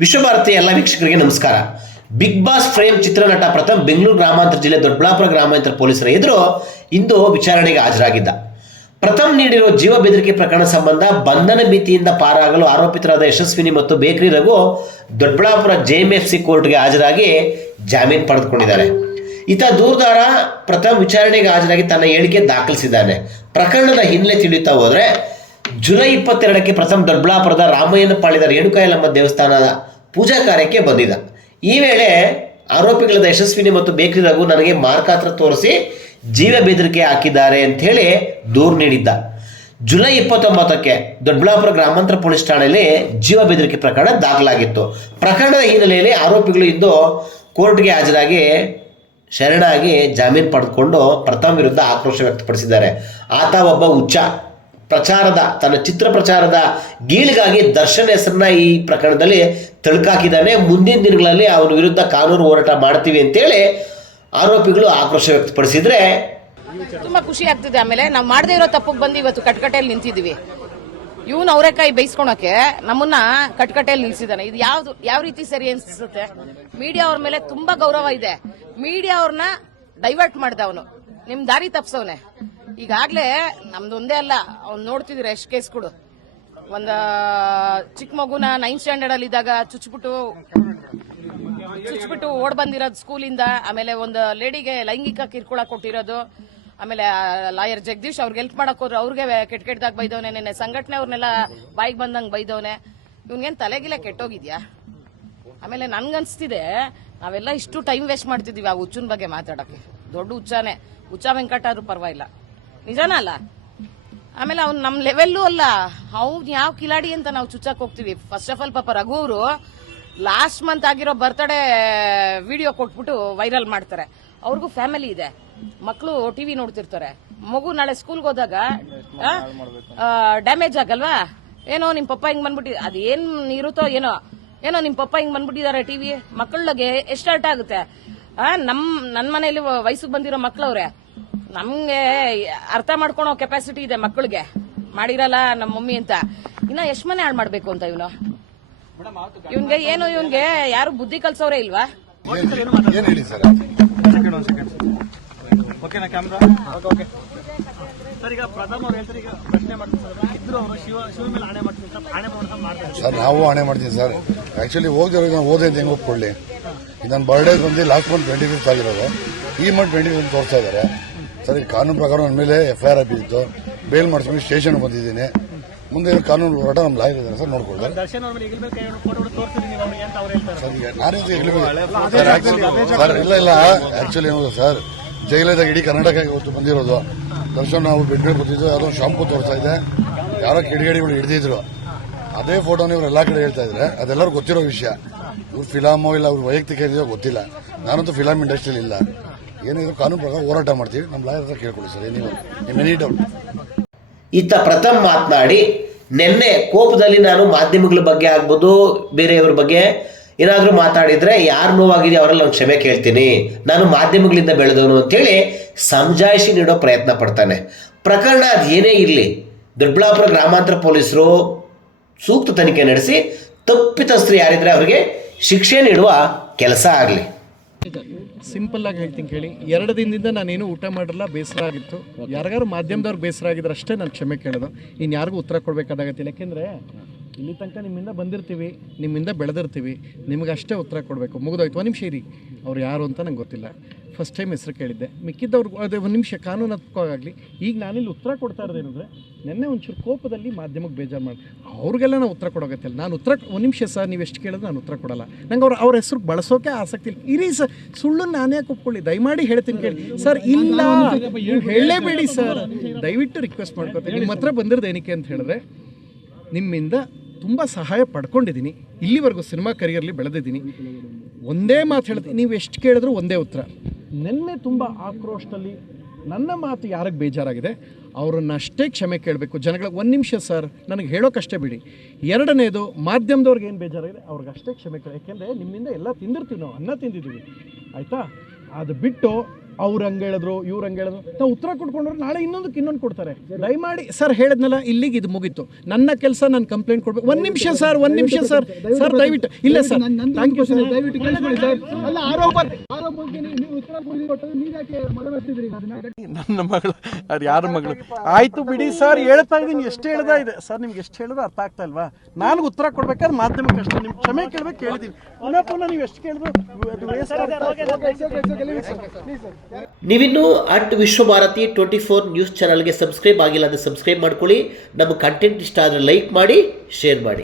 ವಿಶ್ವಭಾರತಿ ಎಲ್ಲ ವೀಕ್ಷಕರಿಗೆ ನಮಸ್ಕಾರ. ಬಿಗ್ ಬಾಸ್ ಫ್ರೇಮ್ ಚಿತ್ರನಟ ಪ್ರಥಮ್ ಬೆಂಗಳೂರು ಗ್ರಾಮಾಂತರ ಜಿಲ್ಲೆ ದೊಡ್ಡಬಳ್ಳಾಪುರ ಗ್ರಾಮಾಂತರ ಪೊಲೀಸರ ಎದುರು ಇಂದು ವಿಚಾರಣೆಗೆ ಹಾಜರಾಗಿದ್ದ. ಪ್ರಥಮ್ ನೀಡಿರುವ ಜೀವ ಬೆದರಿಕೆ ಪ್ರಕರಣ ಸಂಬಂಧ ಬಂಧನ ಭೀತಿಯಿಂದ ಪಾರಾಗಲು ಆರೋಪಿತರಾದ ಯಶಸ್ವಿನಿ ಮತ್ತು ಬೇಕರಿ ರಘು ದೊಡ್ಡಬಳ್ಳಾಪುರ ಜೆಎಂಎಫ್ಸಿ ಕೋರ್ಟ್ಗೆ ಹಾಜರಾಗಿ ಜಾಮೀನು ಪಡೆದುಕೊಂಡಿದ್ದಾರೆ. ಈತ ದೂರದಾರ ಪ್ರಥಮ್ ವಿಚಾರಣೆಗೆ ಹಾಜರಾಗಿ ತನ್ನ ಹೇಳಿಕೆ ದಾಖಲಿಸಿದ್ದಾನೆ. ಪ್ರಕರಣದ ಹಿನ್ನೆಲೆ ತಿಳಿಯುತ್ತಾ ಹೋದರೆ ಜುಲೈ 22ಕ್ಕೆ ಪ್ರಥಮ್ ದೊಡ್ಡಬಳ್ಳಾಪುರದ ರಾಮಯ್ಯನಪಾಳ್ಯದ ರೇಣುಕಾಯಲಮ್ಮ ದೇವಸ್ಥಾನದ ಪೂಜಾ ಕಾರ್ಯಕ್ಕೆ ಬಂದಿದ್ದ. ಈ ವೇಳೆ ಆರೋಪಿಗಳಾದ ಯಶಸ್ವಿನಿ ಮತ್ತು ಬೇಕರಿ ರಘು ನನಗೆ ಮಾರ್ಕಾತ್ರ ತೋರಿಸಿ ಜೀವ ಬೆದರಿಕೆ ಹಾಕಿದ್ದಾರೆ ಅಂಥೇಳಿ ದೂರು ನೀಡಿದ್ದ. ಜುಲೈ 29ಕ್ಕೆ ದೊಡ್ಡಬಳ್ಳಾಪುರ ಗ್ರಾಮಾಂತರ ಪೊಲೀಸ್ ಠಾಣೆಯಲ್ಲಿ ಜೀವ ಬೆದರಿಕೆ ಪ್ರಕರಣ ದಾಖಲಾಗಿತ್ತು. ಪ್ರಕರಣದ ಹಿನ್ನೆಲೆಯಲ್ಲಿ ಆರೋಪಿಗಳು ಇಂದು ಕೋರ್ಟ್ಗೆ ಹಾಜರಾಗಿ ಶರಣಾಗಿ ಜಾಮೀನು ಪಡೆದುಕೊಂಡು ಪ್ರಥಮ್ ವಿರುದ್ಧ ಆಕ್ರೋಶ ವ್ಯಕ್ತಪಡಿಸಿದ್ದಾರೆ. ಆತ ಒಬ್ಬ ಹುಚ್ಚ. ತನ್ನ ಚಿತ್ರ ಪ್ರಚಾರದ ಗೀಳಿಗಾಗಿ ದರ್ಶನ್ ಹೆಸರನ್ನ ಈ ಪ್ರಕರಣದಲ್ಲಿ ತಳುಕಾಕಿದ್ದಾನೆ. ಮುಂದಿನ ದಿನಗಳಲ್ಲಿ ಅವನ ವಿರುದ್ಧ ಕಾನೂನು ಹೋರಾಟ ಮಾಡ್ತೀವಿ ಅಂತೇಳಿ ಆರೋಪಿಗಳು ಆಕ್ರೋಶ ವ್ಯಕ್ತಪಡಿಸಿದ್ರೆ ತುಂಬಾ ಖುಷಿ ಆಗ್ತಿದೆ. ಆಮೇಲೆ ನಾವು ಮಾಡದೇ ಇರೋ ತಪ್ಪಿಗೆ ಬಂದು ಇವತ್ತು ಕಟ್ಕಟೆಯಲ್ಲಿ ನಿಂತಿದ್ವಿ. ಇವನು ಅವರೆಕಾಯಿ ಬೈಸ್ಕೊಳಕ್ಕೆ ನಮ್ಮನ್ನ ಕಟ್ಕಟೆಯಲ್ಲಿ ನಿಲ್ಸಿದಾನೆ. ಇದು ಯಾವ ರೀತಿ ಸರಿ ಅನ್ಸುತ್ತೆ? ಮೀಡಿಯಾ ಅವ್ರ ಮೇಲೆ ತುಂಬಾ ಗೌರವ ಇದೆ. ಮೀಡಿಯಾ ಅವ್ರನ್ನ ಡೈವರ್ಟ್ ಮಾಡ್ದ ಅವನು, ನಿಮ್ ದಾರಿ ತಪ್ಸವನೆ. ಈಗಾಗ್ಲೇ ನಮ್ದು ಒಂದೇ ಅಲ್ಲ, ಅವ್ನು ನೋಡ್ತಿದ್ರ ಎಷ್ಟು ಕೇಸ್ಗಳು. ಒಂದ ಚಿಕ್ಕ ಮಗುನ 9th ಸ್ಟ್ಯಾಂಡರ್ಡ್ ಅಲ್ಲಿ ಇದ್ದಾಗ ಚುಚ್ಬಿಟ್ಟು ಓಡ್ ಬಂದಿರೋದು ಸ್ಕೂಲಿಂದ. ಆಮೇಲೆ ಒಂದು ಲೇಡಿಗೆ ಲೈಂಗಿಕ ಕಿರುಕುಳ ಕೊಟ್ಟಿರೋದು. ಆಮೇಲೆ ಲಾಯರ್ ಜಗದೀಶ್ ಅವ್ರಿಗೆ ಹೆಲ್ಪ್ ಮಾಡಕ್ ಹೋದ್ರು, ಅವ್ರಿಗೆ ಕೆಟ್ಟದಾಗ ಬೈದವನೆ. ನೆನ್ನೆ ಸಂಘಟನೆ ಅವ್ರನ್ನೆಲ್ಲ ಬಾಯಿಗೆ ಬಂದಂಗ್ ಬೈದವನೆ. ಇವ್ನಿಗೇನ್ ತಲೆಗಿಲ್ಲ ಕೆಟ್ಟೋಗಿದ್ಯಾ? ಆಮೇಲೆ ನನ್ಗನ್ಸ್ತಿದೆ ನಾವೆಲ್ಲ ಇಷ್ಟು ಟೈಮ್ ವೇಸ್ಟ್ ಮಾಡ್ತಿದೀವಿ ಆ ಹುಚ್ಚನ ಬಗ್ಗೆ ಮಾತಾಡಕ್ಕೆ. ದೊಡ್ಡ ಹುಚ್ಚಾನೆ, ಹುಚ್ಚ ವೆಂಕಟ ಆದ್ರೂ ಪರವಾಗಿಲ್ಲ, ನಿಜಾನ ಅಲ್ಲ? ಆಮೇಲೆ ಅವ್ನು ನಮ್ ಲೆವೆಲ್ಲೂ ಅಲ್ಲ. ಅವ್ನು ಯಾವ ಕಿಲಾಡಿ ಅಂತ ನಾವು ಚುಚ್ಚಕ್ ಹೋಗ್ತೀವಿ. ಫಸ್ಟ್ ಆಫ್ ಆಲ್ ಪಾಪ ರಘು ಅವರು ಲಾಸ್ಟ್ ಮಂತ್ ಆಗಿರೋ ಬರ್ತ್ಡೇ ವಿಡಿಯೋ ಕೊಟ್ಬಿಟ್ಟು ವೈರಲ್ ಮಾಡ್ತಾರೆ. ಅವ್ರಿಗೂ ಫ್ಯಾಮಿಲಿ ಇದೆ, ಮಕ್ಕಳು ಟಿವಿ ನೋಡ್ತಿರ್ತಾರೆ. ಮಗು ನಾಳೆ ಸ್ಕೂಲ್ಗೆ ಹೋದಾಗ ಡ್ಯಾಮೇಜ್ ಆಗಲ್ವಾ? ಏನೋ ನಿಮ್ ಪಪ್ಪ ಹಿಂಗ್ ಬಂದ್ಬಿಟ್ಟಿ, ಅದೇನ್ ಇರುತ್ತೋ ಏನೋ ನಿಮ್ ಪಪ್ಪ ಹಿಂಗ್ ಬಂದ್ಬಿಟ್ಟಿದ್ದಾರೆ ಟಿವಿ. ಮಕ್ಕಳಿಗೆ ಎಷ್ಟು ಅರ್ಥ ಆಗುತ್ತೆ? ನನ್ ಮನೆಯಲ್ಲಿ ವಯಸ್ಸಿಗೆ ಬಂದಿರೋ ಮಕ್ಳವ್ರೆ, ನಮ್ಗೆ ಅರ್ಥ ಮಾಡ್ಕೊಳೋ ಕೆಪಾಸಿಟಿ ಇದೆ ಮಕ್ಕಳಿಗೆ, ಮಾಡಿರಲ್ಲ ನಮ್ಮ ಮಮ್ಮಿ ಅಂತ. ಇನ್ನ ಎಷ್ಟ್ ಮನೆ ಹಾಳು ಮಾಡ್ಬೇಕು ಅಂತ ಇವನ್ಗೆ ಯಾರು ಬುದ್ಧಿ ಕಲ್ಸೋರೇ ಇಲ್ವಾ? ಸರ್ ನಾವು ಹಣೆ ಮಾಡ್ತೀವಿ ಸರ್. ಆಕ್ಚುಲಿ ಹೋಗ್ದಿರೋ ಓದೆ ಅಂತ ಹೆಂಗ್ ಒಪ್ಕೊಳ್ಳಿ? ನನ್ನ ಬರ್ಡೇ ಬಂದು ಲಾಸ್ಟ್ ಮಂತ್ 25th ಆಗಿರೋದು. ಈ ಮಂತ್ 25th ತೋರಿಸ್ತಾ ಇದ್ದಾರೆ ಸರ್. ಈ ಕಾನೂನು ಪ್ರಕಾರ ನನ್ನ ಮೇಲೆ FIR ಬಿದ್ದು ಬೇಲ್ ಮಾಡಿಸ್ಕೊಂಡು ಸ್ಟೇಷನ್ ಬಂದಿದ್ದೀನಿ. ಮುಂದೆ ಕಾನೂನು ಹೋರಾಟ ನಮ್ಮ ಲಾಯರ್ ಇದ್ದಾರೆ ಸರ್, ನೋಡ್ಕೊಳ್ತಾರೆ ಸರ್. ಇಲ್ಲ ಆಕ್ಚುಲಿ ಏನು ಸರ್, ಜೈಲದಾಗ ಇಡೀ ಕರ್ನಾಟಕ ಇವತ್ತು ಬಂದಿರೋದು. ದರ್ಶನ್ ನಾವು ಬೆಡ್ ಮೇಲೆ ಕೂತಿದ್ದು, ಯಾವುದೋ ಶಾಂಪು ತೋರಿಸ್ತಾ ಇದೆ, ಯಾರೋ ಕಿಡಿಗೇಡಿಗಳು ಹಿಡಿದಿದ್ರು. ಅದೇ ಫೋಟೋನ ಇವ್ರು ಎಲ್ಲಾ ಕಡೆ ಹೇಳ್ತಾ ಇದ್ರೆ ಅದೆಲ್ಲರೂ ಗೊತ್ತಿರೋ ವಿಷಯ. ಇವ್ರು ಫಿಲಾಮೋ ಇಲ್ಲ ಅವ್ರ ವೈಯಕ್ತಿಕ ಇದೆಯೋ ಗೊತ್ತಿಲ್ಲ. ನಾನಂತೂ ಫಿಲಾಮ್ ಇಂಡಸ್ಟ್ರಿಯಲ್ಲಿ ಇಲ್ಲ. ಏನಿದ್ರು ಕಾನೂನು ಪ್ರಕಾರ ಹೋರಾಟ ಮಾಡ್ತೀವಿ. ನಮ್ಮ ಲಾಯರ್ ಹತ್ರ ಕೇಳ್ಕೊಳ್ಳಿ ಸರ್, ಏನಿಲ್ಲ ಎನಿ ಡೌಟ್. ಈತ ಪ್ರಥಮ್ ಮಾತನಾಡಿ, ನಿನ್ನೆ ಕೋಪದಲ್ಲಿ ನಾನು ಮಾಧ್ಯಮಗಳ ಬಗ್ಗೆ ಆಗ್ಬೋದು, ಬೇರೆಯವ್ರ ಬಗ್ಗೆ ಏನಾದರೂ ಮಾತಾಡಿದ್ರೆ ಯಾರು ನೋವಾಗಿದೆ ಅವರಲ್ಲಿ ನಾನು ಕ್ಷಮೆ ಕೇಳ್ತೀನಿ, ನಾನು ಮಾಧ್ಯಮಗಳಿಂದ ಬೆಳೆದವನು ಅಂತೇಳಿ ಸಮಜಾಯಿಷಿ ನೀಡೋ ಪ್ರಯತ್ನ ಪಡ್ತಾನೆ. ಪ್ರಕರಣ ಅದೇನೇ ಇರಲಿ, ದೊಡ್ಡಬಳ್ಳಾಪುರ ಗ್ರಾಮಾಂತರ ಪೊಲೀಸರು ಸೂಕ್ತ ತನಿಖೆ ನಡೆಸಿ ತಪ್ಪಿತಸ್ಥರು ಯಾರಿದ್ರೆ ಅವರಿಗೆ ಶಿಕ್ಷೆ ನೀಡುವ ಕೆಲಸ ಆಗಲಿ. ಸಿಂಪಲ್ ಆಗಿ ಹೇಳ್ತೀನಿ ಕೇಳಿ. 2 ದಿನದಿಂದ ನಾನೇನು ಊಟ ಮಾಡಿರಲ್ಲ, ಬೇಸರ ಆಗಿತ್ತು. ಯಾರಿಗಾರು ಮಾಧ್ಯಮದವ್ರು ಬೇಸರ ಆಗಿದ್ರೆ ಅಷ್ಟೇ ನಾನು ಕ್ಷಮೆ ಕೇಳೋದು. ಇನ್ನು ಯಾರಿಗೂ ಉತ್ತರ ಕೊಡಬೇಕಾದಾಗತ್ತಿಲ್ಲ. ಯಾಕೆಂದರೆ ಇಲ್ಲಿ ತನಕ ನಿಮ್ಮಿಂದ ಬಂದಿರ್ತೀವಿ, ನಿಮ್ಮಿಂದ ಬೆಳೆದಿರ್ತೀವಿ, ನಿಮಗೆ ಅಷ್ಟೇ ಉತ್ತರ ಕೊಡಬೇಕು. ಮುಗಿದೋಯ್ತು. 1 ನಿಮಿಷ ಇರಿ, ಅವ್ರು ಯಾರು ಅಂತ ನಂಗೆ ಗೊತ್ತಿಲ್ಲ, ಫಸ್ಟ್ ಟೈಮ್ ಹೆಸರು ಕೇಳಿದ್ದೆ. ಮಿಕ್ಕಿದ್ದವ್ರಿಗೆ ಅದೇ 1 ನಿಮಿಷ ಕಾನೂನಾತ್ಮಕವಾಗಲಿ. ಈಗ ನಾನಿಲ್ಲಿ ಉತ್ತರ ಕೊಡ್ತಾ ಇರೋದೇನೆಂದರೆ, ನೆನ್ನೆ ಒಂಚೂರು ಕೋಪದಲ್ಲಿ ಮಾಧ್ಯಮಕ್ಕೆ ಬೇಜಾರು ಮಾಡಿ ಅವ್ರಿಗೆಲ್ಲ ನಾವು ಉತ್ತರ ಕೊಡೋಗತ್ತಿಲ್ಲ. ನಾನು ಉತ್ತರ 1 ನಿಮಿಷ ಸರ್, ನೀವು ಎಷ್ಟು ಕೇಳಿದ್ರೆ ನಾನು ಉತ್ತರ ಕೊಡಲ್ಲ. ನಂಗೆ ಅವ್ರ ಹೆಸರು ಬಳಸೋಕೆ ಆಸಕ್ತಿ ಇಲ್ಲ. ಇರಿ ಸರ್, ಸುಳ್ಳು ನಾನೇ ಒಪ್ಕೊಳ್ಳಿ, ದಯಮಾಡಿ ಹೇಳ್ತೀನಿ ಕೇಳಿ ಸರ್. ಇಲ್ಲ, ನೀವು ಹೇಳಲೇಬೇಡಿ ಸರ್, ದಯವಿಟ್ಟು ರಿಕ್ವೆಸ್ಟ್ ಮಾಡ್ಕೊತೀನಿ. ನಿಮ್ಮ ಹತ್ರ ಬಂದಿರೋದು ಏನಕ್ಕೆ ಅಂತ ಹೇಳಿದ್ರೆ, ನಿಮ್ಮಿಂದ ತುಂಬ ಸಹಾಯ ಪಡ್ಕೊಂಡಿದ್ದೀನಿ. ಇಲ್ಲಿವರೆಗೂ ಸಿನಿಮಾ ಕರಿಯರ್ಲಿ ಬೆಳೆದಿದ್ದೀನಿ. ಒಂದೇ ಮಾತು ಹೇಳ್ತೀನಿ, ನೀವು ಎಷ್ಟು ಕೇಳಿದ್ರು ಒಂದೇ ಉತ್ತರ. ನಿನ್ನೆ ತುಂಬ ಆಕ್ರೋಶದಲ್ಲಿ ನನ್ನ ಮಾತು ಯಾರಿಗೆ ಬೇಜಾರಾಗಿದೆ ಅವರನ್ನಷ್ಟೇ ಕ್ಷಮೆ ಕೇಳಬೇಕು ಜನಗಳಿಗೆ. 1 ನಿಮಿಷ ಸರ್, ನನಗೆ ಹೇಳೋಕ್ಕಷ್ಟೇ ಬಿಡಿ. 2ನೇದು, ಮಾಧ್ಯಮದವ್ರಿಗೆ ಏನು ಬೇಜಾರಾಗಿದೆ ಅವ್ರಿಗಷ್ಟೇ ಕ್ಷಮೆ ಕೇಳಿ. ಯಾಕೆಂದರೆ ನಿಮ್ಮಿಂದ ಎಲ್ಲ ತಿಂದಿರ್ತೀವಿ, ನಾವು ಅನ್ನ ತಿಂದಿದ್ದೀವಿ, ಆಯಿತಾ? ಅದು ಬಿಟ್ಟು ಅವ್ರು ಹಂಗೆ ಹೇಳಿದ್ರು ಇವ್ರು ಹಂಗೆ ಹೇಳಿದ್ರು ನಾವು ಉತ್ತರ ಕೊಟ್ಕೊಂಡ್ರೆ ನಾಳೆ ಇನ್ನೊಂದು ಕೊಡ್ತಾರೆ. ದಯಮಾಡಿ ಸರ್ ಹೇಳಿದ್ನಲ್ಲ ಇಲ್ಲಿಗೆ ಇದು ಮುಗೀತು. ನನ್ನ ಕೆಲಸ ನಾನು ಕಂಪ್ಲೇಂಟ್ ಕೊಡ್ಬೇಕು. ಒಂದು ನಿಮಿಷ ಸರ್ ಸರ್ ದಯವಿಟ್ಟು ಇಲ್ಲ ಸರ್ ಥ್ಯಾಂಕ್ ಯು ಸರ್ ದಯವಿಟ್ಟು ಕೇಳಿಸ್ಕೊಳ್ಳಿ ಸರ್. ಅಲ್ಲ ಆರೋಪಕ್ಕೆ ನೀವು ಉತ್ತರ ಕೊಟ್ಟರೆ ನೀವು ಯಾಕೆ ಮಡವರ್ತಿದ್ರಿ? ನನ್ನ ಮಗಳು ಅದು ಯಾರ ಮಗಳು? ಆಯ್ತು ಬಿಡಿ ಸರ್, ಹೇಳ್ತಾ ಇದ್ದೀನಿ. ಎಷ್ಟು ಹೇಳ್ದಾ ಇದೆ ಸರ್, ನಿಮ್ಗೆ ಎಷ್ಟು ಹೇಳಿದ್ರು ಅರ್ಥ ಆಗ್ತಾ ಇಲ್ವಾ? ನಾನು ಉತ್ತರ ಕೊಡ್ಬೇಕಾದ್ರೆ ಮಾಧ್ಯಮಕ್ಕೆ ಅಷ್ಟೇ ನಿಮ್ಗೆ ಕ್ಷಮೆ ಕೇಳಬೇಕು ಕೇಳಿದ್ದೀನಿ. ಪುನಃ ನೀವು ಎಷ್ಟು ಕೇಳಿದ್ರು ನೀವಿನ್ನೂ @ವಿಶ್ವಭಾರತಿ 24 ನ್ಯೂಸ್ ಚಾನಲ್ಗೆ ಸಬ್ಸ್ಕ್ರೈಬ್ ಆಗಿಲ್ಲ ಅಂದರೆ ಸಬ್ಸ್ಕ್ರೈಬ್ ಮಾಡ್ಕೊಳ್ಳಿ. ನಮ್ಮ ಕಂಟೆಂಟ್ ಇಷ್ಟ ಆದರೆ ಲೈಕ್ ಮಾಡಿ, ಶೇರ್ ಮಾಡಿ.